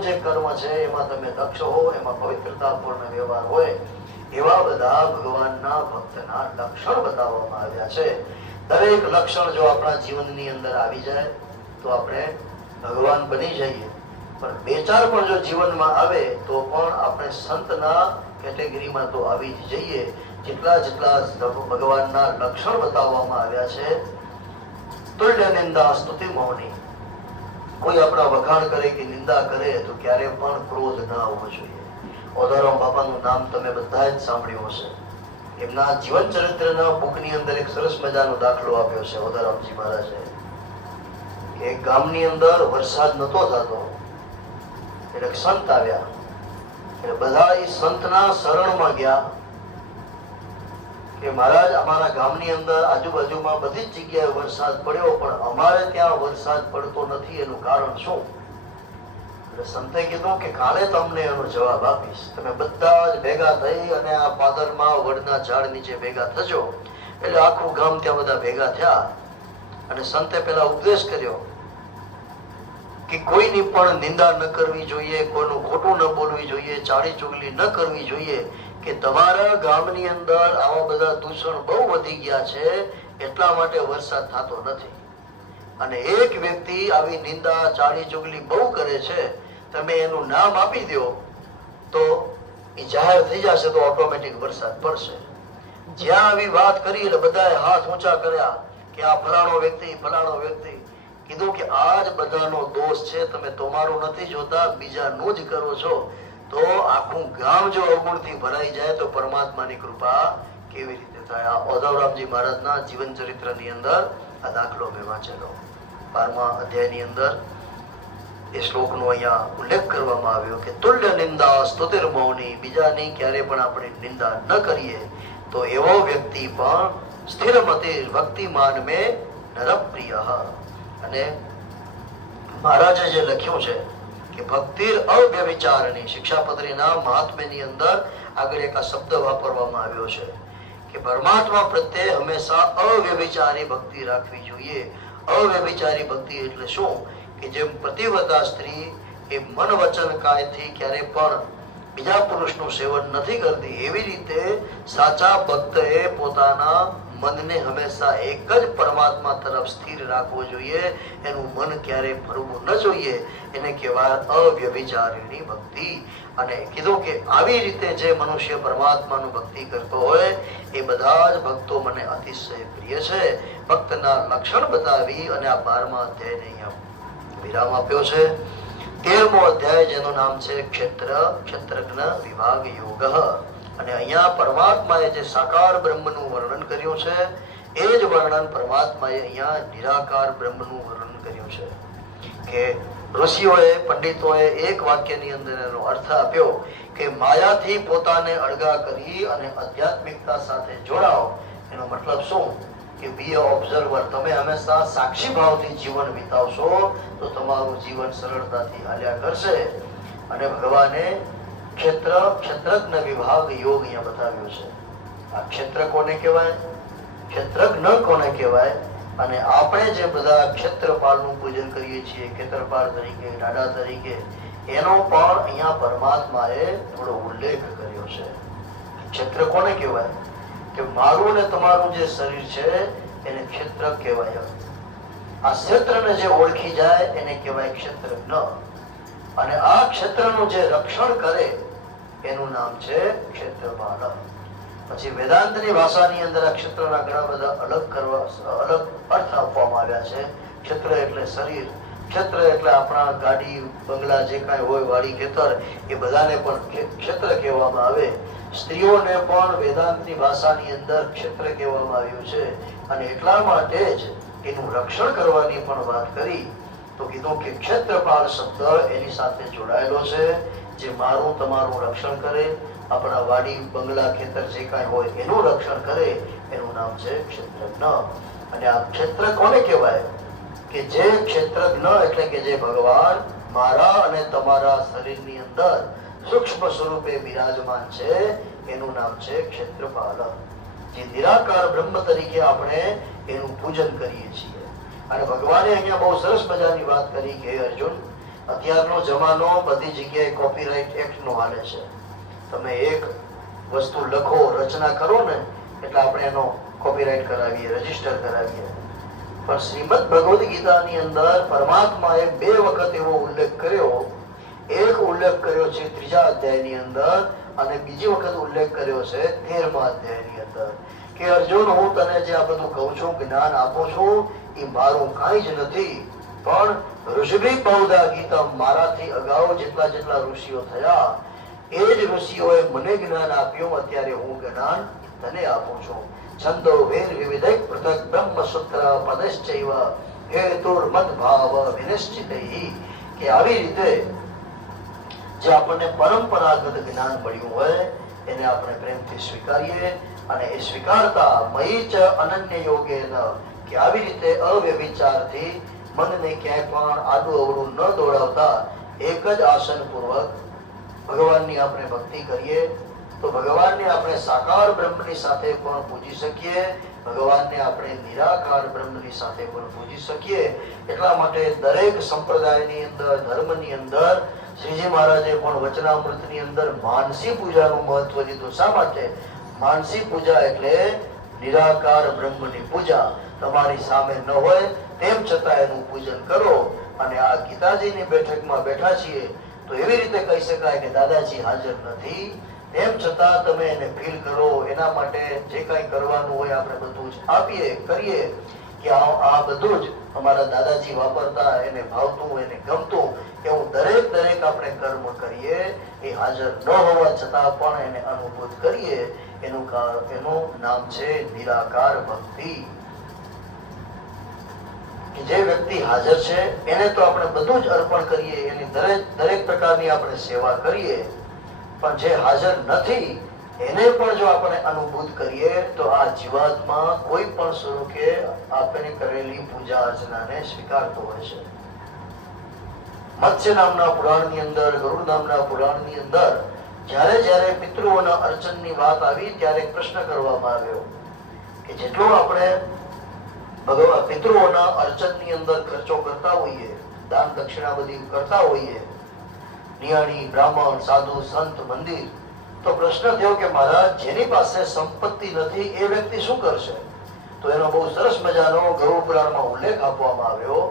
તમારું જે કર્મ છે એમાં તમે દક્ષ હો, એમાં પવિત્રતાપૂર્ણ વ્યવહાર હોય, એવા બધા ભગવાનના ભક્તના લક્ષણ બતાવવામાં આવ્યા છે. દરેક લક્ષણ જો આપણા જીવનની અંદર આવી જાય તો આપણે ભગવાન બની જઈએ. પણ બે ચાર પણ જો જીવનમાં આવે તો પણ આપણે સંતના કેટેગરીમાં તો આવી જ જઈએ. જેટલા ભગવાનના લક્ષણ બતાવવામાં આવ્યા છે. તુલ્ય નિંદા સ્તુતિ મૌની. કોઈ આપણા વખાણ કરે કે નિંદા કરે તો ક્યારે પણ ક્રોધ ના આવવો જોઈએ. ઓધારામ બાપાનું નામ તમે બધા જ સાંભળ્યું હશે. એમના જીવન ચરિત્રના બુકની અંદર એક સરસ મજાનો દાખલો આપ્યો છે ઓધારામજી મહારાજે. એક ગામની અંદર વરસાદ નતો થતો એટલે સંત આવ્યા. એટલે બધા એ સંતના શરણમાં ગયા કે મહારાજ, અમારા ગામની અંદર આજુબાજુમાં બધી જ જગ્યાએ વરસાદ પડ્યો, પણ અમારે ત્યાં વરસાદ પડતો નથી, એનું કારણ શું? એટલે સંતે કીધું કે કાલે તમને એનો જવાબ આપીશ. તમે બધા જ ભેગા થઈ અને આ પાદરમાં વડના ઝાડ નીચે ભેગા થજો. એટલે આખું ગામ ત્યાં બધા ભેગા થયા અને સંતે પેલા ઉપદેશ કર્યો કે કોઈની પણ નિંદા ન કરવી જોઈએ, કોઈનું ખોટું ન બોલવી જોઈએ, ચાળી ચુગલી ન કરવી જોઈએ. કે તમારા ગામની અંદર આવા બધા દૂષણ બહુ વધી ગયા છે, એટલા માટે વરસાદ થતો નથી. અને એક વ્યક્તિ આવી નિંદા ચાળી ચુગલી બહુ કરે છે, તમે એનું નામ આપી દો તો એ જાહેર થઈ જશે તો ઓટોમેટિક વરસાદ પડશે. જ્યાં આવી વાત કરી એટલે બધાએ હાથ ઊંચા કર્યા કે આ ફલાણો વ્યક્તિ. કીધું કે આ જ બધાનો દોષ છે, તમે તમારું નથી જોતા, બીજાનું જ કરો છો. તો આખું ગામ જો અવગુણથી ભરાઈ જાય તો પરમાત્માની કૃપા કેવી રીતે થાય? આ ઓધાવરામજી મહારાજના જીવન ચરિત્રની અંદર આ દાખલો મેં વાંચેલો. 12મા અધ્યાયની અંદર એ શ્લોકનો અહીંયા ઉલ્લેખ કરવામાં આવ્યો કે તુલ્ય નિંદા સ્તુતિર મૌની. બીજાની ક્યારે પણ આપણે નિંદા ન કરીએ તો એવો વ્યક્તિ પણ સ્થિરમતિ ભક્તિમાન મે નરપ્રિય. અને મહારાજે જે લખ્યું છે કે ભક્તિર અવ્યભિચારની, શિક્ષાપત્રીના મહાત્મ્યની અંદર આગળ એક આ શબ્દ વાપરવામાં આવ્યો છે કે પરમાત્મા પ્રત્યે હંમેશા અવ્યભિચારી ભક્તિ રાખવી જોઈએ. અવ્યભિચારી ભક્તિ એટલે શું? કે જેમ પતિવ્રતા સ્ત્રી એ મન વચન કાયથી ક્યારે પણ બીજા પુરુષનું સેવન નથી કરતી, એવી રીતે સાચા ભક્તએ પોતાના મનને હંમેશા એક જ પરમાત્મા તરફ સ્થિર રાખવો જોઈએ. એનું મન ક્યારે ફરવું ન જોઈએ. એને કહેવાય અવ્યભિચારીણી ભક્તિ. અને કીધું કે આવી રીતે જે મનુષ્ય પરમાત્માનું ભક્તિ કરતો હોય એ બધા જ ભક્તો મને અતિશય પ્રિય છે. ભક્તના લક્ષણ બતાવી અને આ 12મા અધ્યાયને અહીંયા વિરામ આપ્યો છે. 13મો અધ્યાય જેનું નામ છે ક્ષેત્રજ્ઞ વિભાગ યોગ. અને અહીંયા પરમાત્માએ જે સાકાર બ્રહ્મનું વર્ણન કર્યું છે એ જ વર્ણન પરમાત્માએ અહીંયા નિરાકાર બ્રહ્મનું વર્ણન કર્યું છે. કે ઋષિઓએ, પંડિતોએ એક વાક્યની અંદર એનો અર્થ આપ્યો કે માયાથી પોતાને અળગા કરી અને આધ્યાત્મિકતા સાથે જોડાઓ. એનો મતલબ શું? કે બી અ ઓબ્ઝર્વર. તમે હંમેશા સાક્ષી ભાવથી જીવન વિતાવશો તો તમારું જીવન સરળતાથી હાલ્યા કરશે. અને ભગવાને ક્ષેત્રજ્ઞ વિભાગ યોગ અહીંયા બતાવ્યો છે. આ ક્ષેત્ર કોને કહેવાય? ક્ષેત્રજ્ઞ કોને કહેવાય? અને આપણે જે બધા ક્ષેત્રપાળનું પૂજન કરીએ છીએ, ક્ષેત્રપાળ તરીકે, દાદા તરીકે, એનો પણ અહીંયા પરમાત્માએ થોડો ઉલ્લેખ કર્યો છે. ક્ષેત્ર કોને કહેવાય? કે મારું ને તમારું જે શરીર છે એને ક્ષેત્ર કહેવાય. આ ક્ષેત્રને જે ઓળખી જાય એને કહેવાય ક્ષેત્રજ્ઞ. અને આ ક્ષેત્રનું જે રક્ષણ કરે એનું નામ છે ક્ષેત્રપાલ. પછી વેદાંતની ભાષાની અંદર આ ક્ષેત્રના ઘણા બધા અલગ અર્થ આપવામાં આવ્યા છે. ક્ષેત્ર એટલે શરીર, ક્ષેત્ર એટલે આપણા ગાડી, બંગલા, જે કાંઈ હોય, વાડી, ખેતર, એ બધાને પણ ક્ષેત્ર કહેવામાં આવે. સ્ત્રીઓને પણ વેદાંતની ભાષાની અંદર ક્ષેત્ર કહેવામાં આવ્યું છે. અને એટલા માટે જ એનું રક્ષણ કરવાની પણ વાત કરી. તો કીધું કે ક્ષેત્રપાલ શબ્દ એની સાથે જોડાયેલો છે. જે મારું તમારું રક્ષણ કરે, આપણા વાડી, બંગલા, ખેતર જે કાંઈ હોય એનું રક્ષણ કરે, એનું નામ છે ક્ષેત્રજ્ઞ. અને આ ક્ષેત્ર કોને કહેવાય? કે જે ક્ષેત્રજ્ઞ એટલે કે જે ભગવાન મારા અને તમારા શરીરની અંદર સૂક્ષ્મ સ્વરૂપે બિરાજમાન છે એનું નામ છે ક્ષેત્રપાલ. જે નિરાકાર બ્રહ્મ તરીકે આપણે એનું પૂજન કરીએ છીએ. અને ભગવાને અહીંયા બહુ સરસ મજાની વાત કરી કે અર્જુન, અત્યારનો જમાનો બધી જગ્યાએ કોપીરાઇટ એક્ટ નો હાલે છે. તમે એક વસ્તુ લખો, રચના કરો ને એટલે આપણે એનો કોપીરાઇટ કરાવીએ, રજીસ્ટર કરાવીએ. પણ શ્રીમદ ભગવદ ગીતાની અંદર પરમાત્માએ 2 વખત એવો ઉલ્લેખ કર્યો. એક ઉલ્લેખ કર્યો છે 3જા અધ્યાયની અંદર અને બીજી વખત ઉલ્લેખ કર્યો છે 13મા અધ્યાયની અંદર કે અર્જુન, હું તને જે આ બધું કહું છું, જ્ઞાન આપું છું, એ મારું કાંઈ જ નથી, પણ ઋષિભી બહુધા ગીતા, મારાથી અગાઉ જેટલા ઋષિઓ થયા એ જ ઋષિઓએ મને જ્ઞાન આપ્યું. અત્યારે હું જ્ઞાન તને આપું છું. છંદો વેર વિવિધૈ પૃથક બ્રહ્મ સૂત્ર પદશ્ચૈવ હેતુર્મદ ભાવ વિનિશ્ચિતૈ, કે આવી રીતે જે આપણને પરંપરાગત જ્ઞાન મળ્યું હોય એને આપણે પ્રેમથી સ્વીકારીએ અને એ સ્વીકારતા મયી ચ અનન્ય યોગેન, કે આવી રીતે અવ્યભિચારથી મનને ક્યાંય પણ આડું અવળું ન દોડાવતા એક જ આસન પૂર્વક ભગવાનની આપણે ભક્તિ કરીએ તો ભગવાનને આપણે સાકાર બ્રહ્મની સાથે પણ પૂજી શકીએ, ભગવાનને આપણે નિરાકાર બ્રહ્મની સાથે પણ પૂજી શકીએ. એટલા માટે દરેક સંપ્રદાયની અંદર, ધર્મની અંદર શ્રીજી મહારાજે પણ વચનામૃતની અંદર માનસી પૂજાનું મહત્વ લીધું. શા માટે? માનસી પૂજા એટલે નિરાકાર બ્રહ્મની પૂજા. તમારી સામે ન હોય તેમ છતાં એનું પૂજન કરો. અને આ ગીતાજીની બેઠકમાં બેઠા છીએ તો એવી રીતે કહી શકાય કે દાદાજી હાજર નથી, તેમ છતાં તમે એને ફીલ કરો. એના માટે જે કઈ કરવાનું હોય આપણે બધું જ આપીએ, કરીએ, કે આ બધું જ અમારા દાદાજી વાપરતા, એને ભાવતું, એને ગમતું એવું દરેક આપણે કર્મ કરીએ. એ હાજર ન હોવા છતાં પણ એને અનુભૂત કરીએ. એનું નામ છે નિરાકાર ભક્તિ. જે વ્યક્તિ હાજર છે એને તો આપણે બધું જ અર્પણ કરીએ, એની દરેક પ્રકારની આપણે સેવા કરીએ, પણ જે હાજર નથી એને પણ જો આપણે અનુભૂત કરીએ તો આ જીવાત્મા કોઈ પણ સ્વરૂપે આપણે કરેલી પૂજા અર્ચનાને સ્વીકારતો હોય છે. મત્સ્ય નામના પુરાણની અંદર, ગરુડ નામના પુરાણની અંદર જ્યારે પિતૃઓના અર્ચનની વાત આવી ત્યારે પ્રશ્ન કરવામાં આવ્યો કે જેટલો આપણે ભગવાન પિતૃઓના અર્ચનની અંદર ખર્ચો કરતા હોઈએ, દાન દક્ષિણા બધી કરતા હોઈએ, નિયાણી, બ્રાહ્મણ, સાધુ, સંત, મંદિર, તો પ્રશ્ન થયો કે મહારાજ, જેની પાસે સંપત્તિ નથી એ વ્યક્તિ શું કરશે? તો એનો બહુ સરસ મજાનો ગરુડ પુરાણમાં ઉલ્લેખ આપવામાં આવ્યો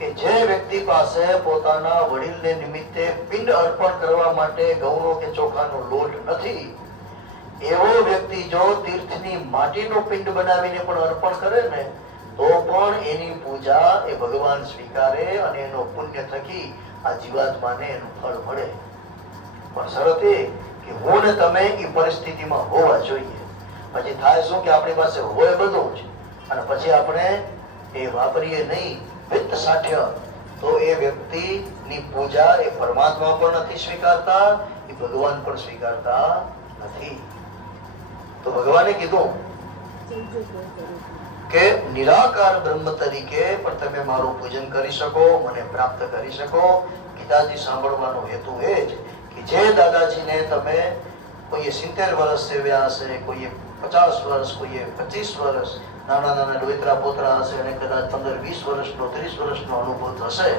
કે જે વ્યક્તિ પાસે પોતાના વડીલને નિમિત્તે પિંડ અર્પણ કરવા માટે ઘઉંનો કે ચોખાનો લોટ નથી, એવો વ્યક્તિ જો તીર્થની માટીનો પિંડ બનાવીને પણ અર્પણ કરે ને તો પણ એની પૂજા એ ભગવાન સ્વીકારે અને એનો પુણ્ય થકી આ જીવાત્માને એનું ફળ મળે. પણ શરત એ કે હું ને તમે એ પરિસ્થિતિમાં હોવા જોઈએ. પછી થાય શું કે આપણી પાસે હોય બધું જ અને પછી આપણે એ વાપરીએ નહીં, વિત્ત સાઠ્ય, તો એ વ્યક્તિની પૂજા એ પરમાત્મા પણ નથી સ્વીકારતા, એ ભગવાન પણ સ્વીકારતા નથી. તો ભગવાને કીધું કે નિરાકાર બ્રહ્મ તરીકે પણ તમે મારું પૂજન કરી શકો, મને પ્રાપ્ત કરી શકો. ગીતાજી સાંભળવાનો હેતુ એ જ કે જે દાદાજીને તમે કોઈએ 70 વર્ષ સેવ્યા હશે, કોઈએ 50 વર્ષ, કોઈએ 25 વર્ષ, નાના લોહિતરા પોતરા હશે અને કદાચ 15-20 વર્ષનો, 30 વર્ષનો અનુભવ થશે,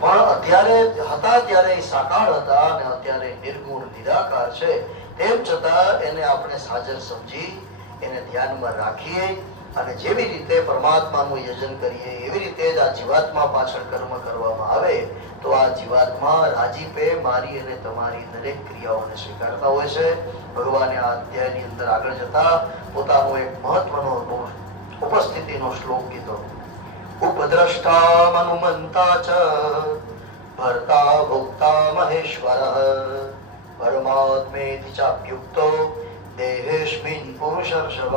પણ અત્યારે હતા ત્યારે સાકાર હતા અને અત્યારે નિર્ગુણ નિરાકાર છે. તેમ છતાં એને આપણે હાજર સમજી એને ધ્યાનમાં રાખીએ અને જેવી રીતે પરમાત્માનું યજન કરીએ એવી રીતે જ આ જીવાત્મા પાછળ કર્મ કરવામાં આવે તો આ જીવાત્મા રાજીપે મારી અને તમારી દરેક ક્રિયાઓને સ્વીકારતા હોય છે. ભગવાને આ અધ્યાયની અંદર આગળ જતા પોતાનો એક મહત્વનો ઉપસ્થિતિનો શ્લોક કીધો. ઉપદ્રષ્ટા મનુમંતા ચ ભર્તા ભોક્તા મહેશ્વર પરમાત્મેતિ ચાપ્યુક્તો દેહેસ્મિન પુરુષર્ષભ,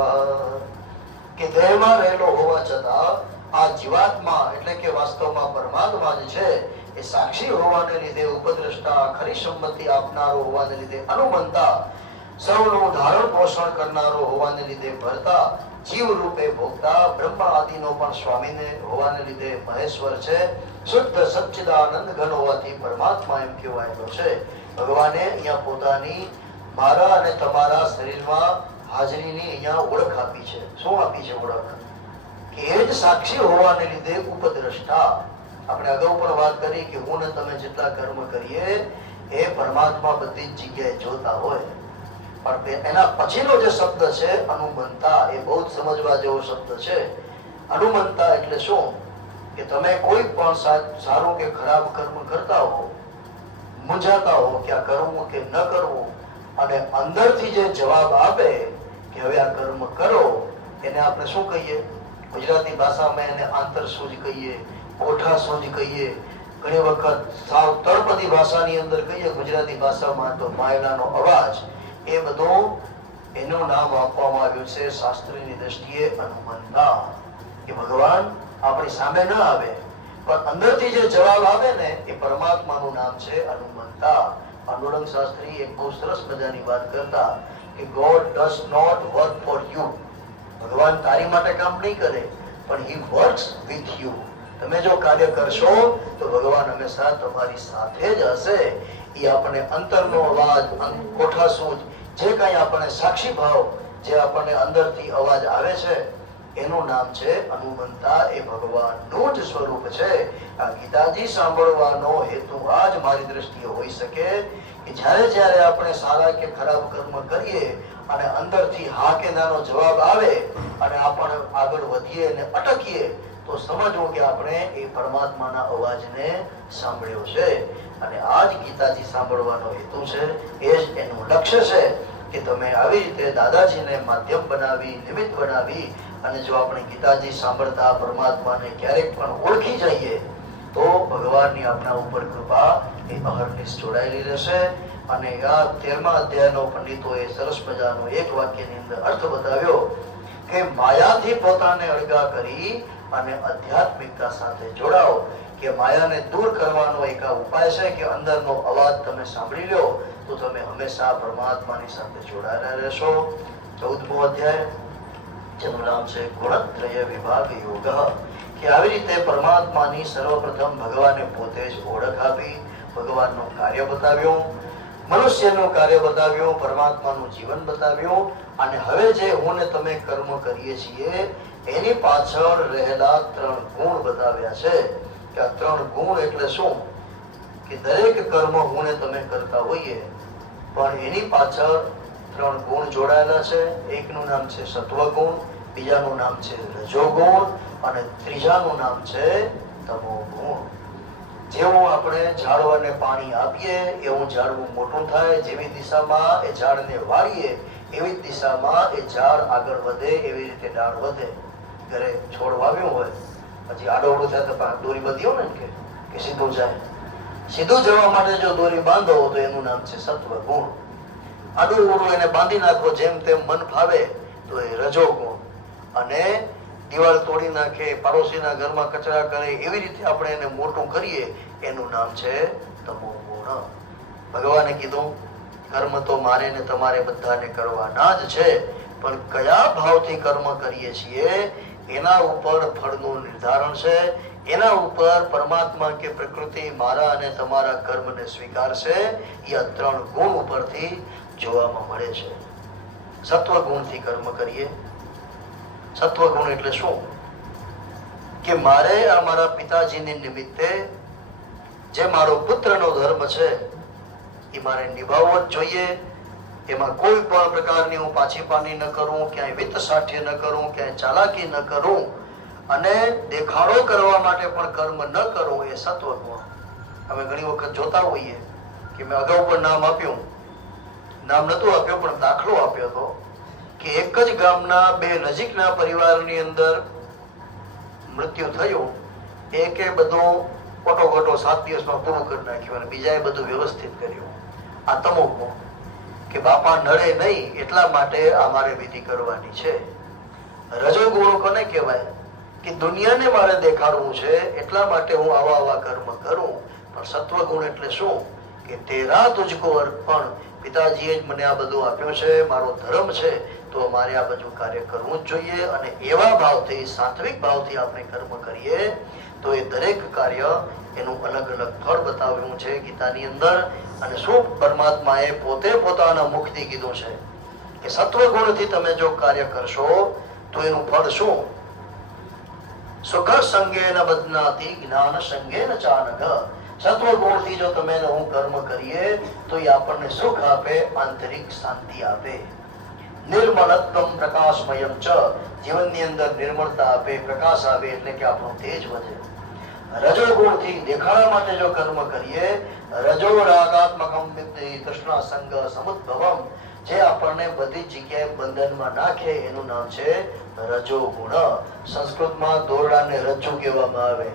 કે દેહમાં રહેલો હોવા છતાં આ જીવાત્મા એટલે કે વાસ્તવમાં પરમાત્મા જે છે એ સાક્ષી હોવાને લીધે, ઉપદ્રષ્ટા, ખરી સંમતિ આપનારો હોવાને લીધે, અનુમંતા, સૌનું ધારણ પોષણ કરનારો હોવાને લીધે, ભરતા, જીવ રૂપે ભોગતા, બ્રહ્મ આદિનો પણ સ્વામીને હોવાને લીધે મહેશ્વર છે, શુદ્ધ સચ્ચિદાનંદ ઘન હોવાથી પરમાત્મા એમ કહેવાયેલો છે. ભગવાને અહીંયા પોતાની મારા અને તમારા શરીરમાં હાજરીની અહીંયા ઓળખ આપી છે. શું આપી છે ઓળખ? કે એ જ સાક્ષી હોવાને લીધે ઉપદ્રષ્ટા, આપણે અગાઉ પણ વાત કરી કે હું ને તમે જેટલા કર્મ કરીએ એ પરમાત્મા બધી જ જગ્યાએ જોતા હોય, પણ એના પછીનો જે શબ્દ છે અનુમંતા, એ બહુ જ સમજવા જેવો શબ્દ છે. અનુમંતા એટલે શું? કે તમે કોઈ પણ સારું કે ખરાબ કર્મ કરતા હો, મૂંઝાતા હો કે આ કરવું કે ન કરવું, અને અંદરથી જે જવાબ આપે કે હવે આ કર્મ કરો, એને આપણે શું કહીએ? ગુજરાતી ભાષામાં એને આંતરસૂઝ કહીએ, કોઠાસૂઝ કહીએ, ઘણી વખત સાવ તળપદી ભાષાની અંદર કહીએ ગુજરાતી ભાષામાં તો માયલાનો અવાજ. એ બધું એનું નામ આપવામાં આવ્યું છે શાસ્ત્રીની દ્રષ્ટિએ અનુમંતા. કે ભગવાન આપણી સામે ન આવે પણ અંદરથી જે જવાબ આવે ને એ પરમાત્માનું નામ છે અનુમંતા. અનુરંગ શાસ્ત્રી એક બહુ સરસ મજાની વાત કરતા કે God does not work for you. ભગવાન તારી માટે કામ નહીં કરે, પણ હી વર્ક્સ વિથ યુ. તમે જો કાર્ય કરશો તો ભગવાન હંમેશા તમારી સાથે જ હશે. એ આપણે અંતરનો અવાજ, કોઠાસૂઝ, જે કઈ આપણે સાક્ષી ભાવ, જે આપણને અંદરથી અવાજ આવે છે, એનું નામ છે અનુમંતા. એ ભગવાનનું જ સ્વરૂપ છે. આ ગીતાજી સાંભળવાનો હેતુ આ જ મારી દ્રષ્ટિએ હોઈ શકે કે જ્યારે જ્યારે આપણે સારા કે ખરાબ કર્મ કરીએ અને અંદરથી હા કે નાનો જવાબ આવે અને આપણે આગળ વધીએ અને અટકીએ, તો સમજવું કે આપણે એ પરમાત્માના અવાજને સાંભળ્યો છે. અને આ જ ગીતાજી સાંભળવાનો હેતુ છે, એ જ એનું લક્ષ્ય છે કે તમે આવી રીતે દાદાજીને માધ્યમ બનાવી, નિમિત્ત બનાવી, અને જો આપણે ગીતાજી સાંભળતા પરમાત્માને ક્યારેક પણ ઓળખી જઈએ તો ભગવાનની આપણા ઉપર કૃપા એ અહર્નિશ જોડાયેલી રહેશે. અને આ 13મા અધ્યાયનો પંડિતોએ સરસ મજાનો એક વાક્યની અંદર અર્થ બતાવ્યો કે માયાથી પોતાને અળગા કરી અને આધ્યાત્મિકતા સાથે જોડાઓ. કે માયાને દૂર કરવાનો એક આ ઉપાય છે કે અંદરનો અવાજ તમે સાંભળી લો તો તમે હંમેશા પરમાત્માની સાથે જોડાયેલા રહેશો. 14મો અધ્યાય, જેનું નામ છે ગુણત્રય વિભાગ યોગ. કે આવી રીતે પરમાત્માની સર્વપ્રથમ ભગવાને પોતે જ ઓળખ આપી, ભગવાનનું કાર્ય બતાવ્યું, મનુષ્યનું કાર્ય બતાવ્યું, પરમાત્માનું જીવન બતાવ્યું, અને હવે જે હું ને તમે કર્મ કરીએ છીએ એની પાછળ રહેલા 3 ગુણ બતાવ્યા છે. કે આ 3 ગુણ એટલે શું? કે દરેક કર્મ હું ને તમે કરતા હોઈએ પણ એની પાછળ 3 ગુણ જોડાયેલા છે. એકનું નામ છે સત્વગુણ, બીજાનું નામ છે રજોગુણ, અને ત્રીજાનું નામ છે તમોગુણ. જેવું આપણે ઝાડવાને પાણી આપીએ એવું ઝાડવું મોટું થાય, જેવી દિશામાં એ ઝાડને વાળીએ એવી દિશામાં એ ઝાડ આગળ વધે, એવી રીતે ડાળ વધે. ઘરે છોડ વાવ્યું હોય પછી આડોવડું થાય તો દોરી બાંધી હોય ને કે સીધું જાય. સીધું જવા માટે જો દોરી બાંધો તો એનું નામ છે સત્વગુણ. આડું ઉડું એને બાંધી નાખો જેમ તેમ મન ફાવે તો એ રજોગુણ. અને દિવાલ તોડી નાખે, પાડોશીના ઘરમાં કચરા કરે, એવી રીતે આપણે એને મોટું કરીએ એનું નામ છે તમોગુણ. ભગવાને કીધું કર્મ તો મારે ને તમારે બધાને કરવાના જ છે, પણ કયા ભાવથી કર્મ કરીએ છીએ એના ઉપર ફળનું નિર્ધારણ છે. એના ઉપર પરમાત્મા કે પ્રકૃતિ મારા અને તમારા કર્મને સ્વીકારશે. એ 3 ગુણ ઉપરથી જોવામાં મળે છે. સત્વગુણથી કર્મ કરીએ. સત્વગુણ એટલે શું? કે મારે આ મારા પિતાજીની નિમિત્તે જે મારો પુત્રનો ધર્મ છે એ મારે નિભાવવો જ જોઈએ. એમાં કોઈ પણ પ્રકારની હું પાછીપાની ન કરું, ક્યાંય વિત્ત સાઠ્ય ન કરું, ક્યાંય ચાલાકી ન કરું, અને દેખાડો કરવા માટે પણ કર્મ ન કરું. એ સત્વગુણ. અમે ઘણી વખત જોતા હોઈએ કે મેં અગાઉ પણ નામ આપ્યું, નામ નતું આપ્યું પણ દાખલો આપ્યો હતો કે એક જ ગામના 2 નજીકના પરિવારની અંદર મૃત્યુ થયું. એકે બધું ઓટોગોટો 7 દિવસમાં પૂરું કરી નાખ્યું અને બીજાએ બધું વ્યવસ્થિત કર્યું. આ તમોગુણ. કે બાપા નડે નહીં એટલા માટે અમારે વિધિ કરવાની છે. રજોગુણ કોને કહેવાય? કે દુનિયાને મારે દેખાડવું છે એટલા માટે હું આવા કર્મ કરું. પણ સત્વગુણ એટલે શું? કે તેરા તુજકો અર્પણ. પિતાજીએ જ મને આ બધું આપ્યું છે, મારો ધર્મ છે, તો મારે આ બધું કાર્ય કરવું જ જોઈએ. અને એવા ભાવથી, સાત્વિક ભાવથી આપણે કર્મ કરીએ તો એ દરેક કાર્ય એનું અલગ અલગ ફળ બતાવ્યું છે ગીતાની અંદર. અને શું પરમાત્માએ પોતે પોતાના મુખથી કીધું છે કે સત્વગુણથી તમે જો કાર્ય કરશો તો એનું ફળ શું? સુખ સંગેન બદનાતિ જ્ઞાન સંગેન ચાનક. સત્વ ગુણથી જો તમે ને હું કર્મ કરીએ તો એ આપણને સુખ આપે, આંતરિક શાંતિ આપે. નિર્મલત્વમ પ્રકાશમયમ ચ, જીવનની અંદર નિર્મળતા આપે, પ્રકાશ આવે, એટલે કે આપણું તેજ વધે. રજોગુણથી દેખાડા માટે જો કર્મ કરીએ, રજો રાગાત્મકમ વિદ્ધિ તૃષ્ણા સંગ સમુદ્ભવમ, જે આપણને બધી જગ્યાએ બંધનમાં નાખે એનું નામ છે રજોગુણ. સંસ્કૃતમાં દોરડાને રજ્જુ કહેવામાં આવે.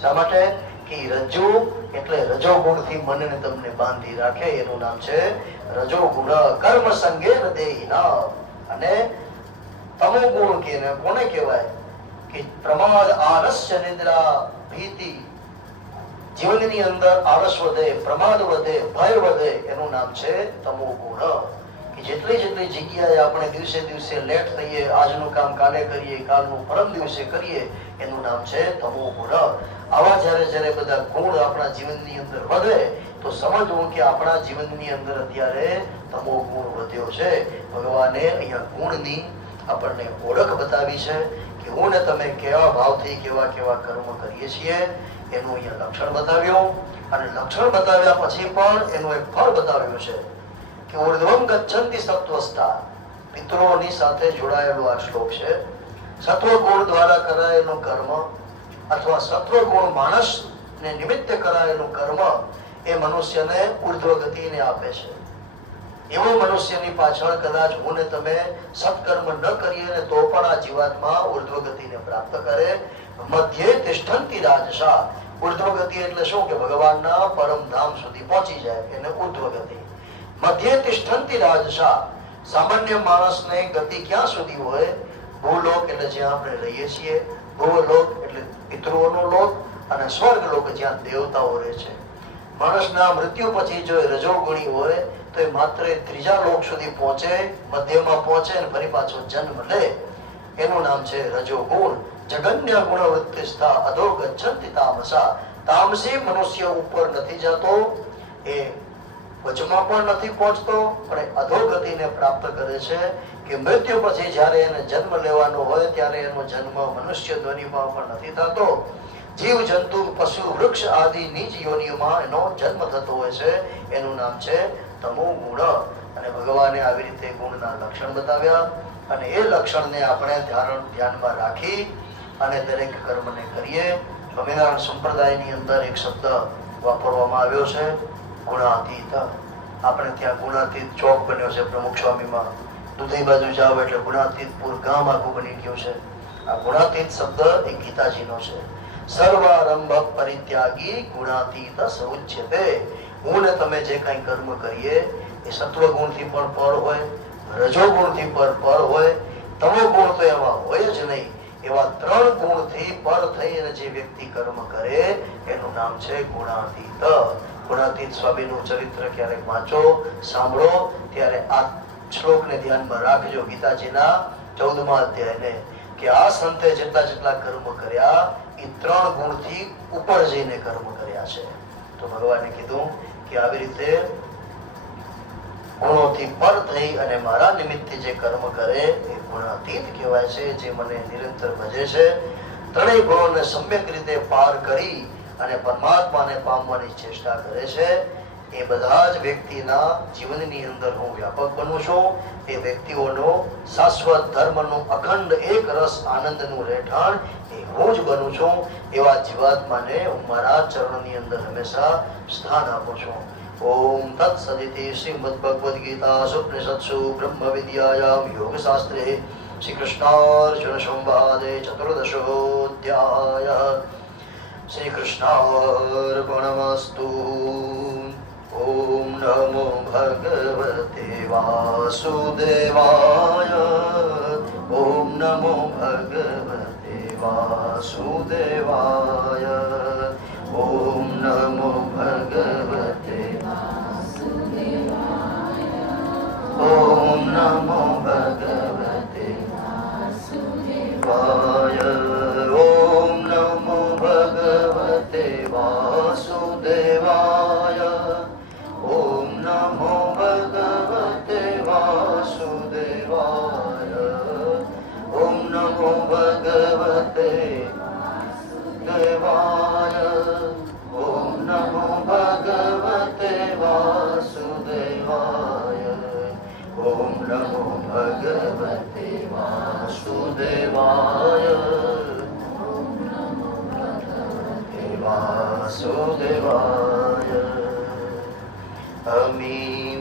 શા માટે? કે રજ્જુ એટલે રજોગુણથી મનને તમને બાંધી રાખે, એનું નામ છે રજોગુણ. કર્મ સંગેન દેહિના. અને તમો ગુણ કોને કહેવાય? કે પ્રમાદ, આલસ્ય, નિદ્રા, ભીતિ, જીવનની અંદર આળસ વધે, પ્રમાદ વધે, ભય વધે, એનું નામ છે તમો ગુણ. કે જેટલી જેટલી જગ્યાએ આપણે દિવસે દિવસે લેટ થઈએ, આજનું કામ કાલે કરીએ, કાલનું પરમ દિવસે કરીએ, એનું નામ છે તમો ગુણ. આવા જ્યારે બધા ગુણ આપણા જીવનની અંદર વધે તો સમજવું કે આપણા જીવનની અંદર અત્યારે તમો ગુણ વધ્યો છે. ભગવાને અહીંયા ગુણની આપણને ઓળખ બતાવી છે કે હું ને તમે કેવા ભાવથી કેવા કેવા કર્મ કરીએ છીએ એનું અહીંયા લક્ષણ બતાવ્યું. અને લક્ષણ બતાવ્યા પછી પણ એનું એક ફળ બતાવ્યું છે કે ઉર્ધ્વમ ગચ્છન્તિ સત્વસ્તા. પિતૃઓની સાથે જોડાયેલો આ શ્લોક છે. સત્વગુણ દ્વારા કરાયેલું કર્મ અથવા સત્વગુણ માણસને નિમિત્તે કરાયેલું કર્મ એ મનુષ્યને ઉર્ધ્વ ગતિને આપે છે. એવો મનુષ્યની પાછળ કદાચ હું ને તમે સત્કર્મ ન કરીએ ને તો પણ આ જીવાત્મા ઉર્ધ્વ ગતિને પ્રાપ્ત કરે. મધ્યે તિષ્ઠંતિ રાજસા. ઉર્ધ્વ ગતિ એટલે શું? કે ભગવાનના પરમ ધામ સુધી પહોંચી જાય, એને ઉર્ધ્વ ગતિ. મધ્યે તિષ્ઠંતિ રાજસા. સામાન્ય માણસને ગતિ ક્યાં સુધી હોય? ભૂલોક એટલે જ્યાં આપણે રહીએ છીએ, ભૂલોક એટલે પિતૃઓનો લોક, અને સ્વર્ગ લોક જ્યાં દેવતાઓ રહે છે. માણસના મૃત્યુ પછી જો રજોગુણી હોય તો એ માત્ર ત્રીજા લોક સુધી પહોંચે, મધ્યમાં પહોંચે અને ફરી પાછો જન્મ લે. એનું નામ છે રજોગુણ. જગન્ય ગુણ વૃત્તિસ્થા અધો ગચ્છન્તિ તામસા. તામસી મનુષ્ય ઉપર નથી જતો, એ વચમાં પણ નથી પહોંચતો, પણ અધોગતિને પ્રાપ્ત કરે છે. કે મૃત્યુ પછી જ્યારે એને જન્મ લેવાનો હોય ત્યારે એનો જન્મ મનુષ્ય ધ્વનિમાં પણ નથી થતો. જીવ જંતુ પશુ વૃક્ષ આદિ નીચ યોનિઓમાં એનો જન્મ થતો હોય છે. એનું નામ છે તમો ગુણ. અને ભગવાને આવી રીતે ગુણના લક્ષણ બતાવ્યા અને એ લક્ષણને આપણે ધ્યાનમાં રાખી અને દરેક કર્મને કરીએ. સ્વામિનારાયણ સંપ્રદાયની અંદર એક શબ્દ વાપરવામાં આવ્યો છે, ગુણાતીત. આપણે ત્યાં ગુણાતીત ચોક બન્યો છે પ્રમુખ સ્વામીમાં. દૂધઈ બાજુ જાઓ એટલે ગુણાતીતપુર ગામ આખું બની ગયું છે. આ ગુણાતીત શબ્દ એ ગીતાજીનો છે. સર્વારંભ પરિત્યાગી ગુણાતીત સઉચ્યતે. હું ને તમે જે કઈ કર્મ કરીએ એ સત્વગુણથી પણ પર હોય, રજોગુણથી પર હોય, તમો ગુણ તો એમાં હોય જ નહીં. એવા ત્રણ ગુણથી પર થઈને જે વ્યક્તિ કર્મ કરે એનું નામ છે ગુણાતીત. ગુણાતીત સ્વામીનું ચરિત્ર ક્યારેક વાંચો, સાંભળો, ત્યારે આ શ્લોકને ધ્યાનમાં રાખજો, ગીતાજીના 14મા અધ્યાયને, કે આ સંતે જેટલા કર્મ કર્યા એ ત્રણ ગુણથી ઉપર જઈને કર્મ કર્યા છે. તો ભગવાને કીધું કે આવી રીતે ગુણોથી પર થઈ અને મારા નિમિત્તે જે કર્મ કરે એ ગુણાતીત કહેવાય છે, જે મને નિરંતર ભજે છે. ત્રણેય ગુણોને સમ્યક રીતે પાર કરી અને પરમાત્માને પામવાની ચેષ્ટા કરે છે. એ બધા જ વ્યક્તિના જીવનની અંદર હું વ્યાપક બનું છું. એ વ્યક્તિઓનો શાશ્વત ધર્મનું અખંડ એક રસ આનંદનું રહેઠાણ એ હું જ બનું છું. એવા જીવાત્માને હું મારા ચરણની અંદર હંમેશા સ્થાન આપું છું. ઓમ તત્સદિતિ શ્રીમદ્ ભગવદ્ ગીતા સુપનિષત્સુ બ્રહ્મ વિદ્યાયામ યોગ શાસ્ત્રે શ્રી કૃષ્ણાર્જુન સંવાદે ચતુર્દશોધ્યાય. શ્રી કૃષ્ણાર્પણમસ્તુ. ઓમ નમો ભગવતે વાસુદેવાય. ઓમ નમો ભગવતે વાસુદેવાય. ઓમ નમો ભગવતે વાસુદેવાય. ઓમ નમો ભગવતે વાસુદેવાય. ઓમ નમો ભગવતે વાસુદેવાય. ઓમ નમો ભગવતે વાસુદેવાય. ઓમ નમો ભગવતે નમો ભગવતે વાસુદેવાય વાસુદેવાય અમી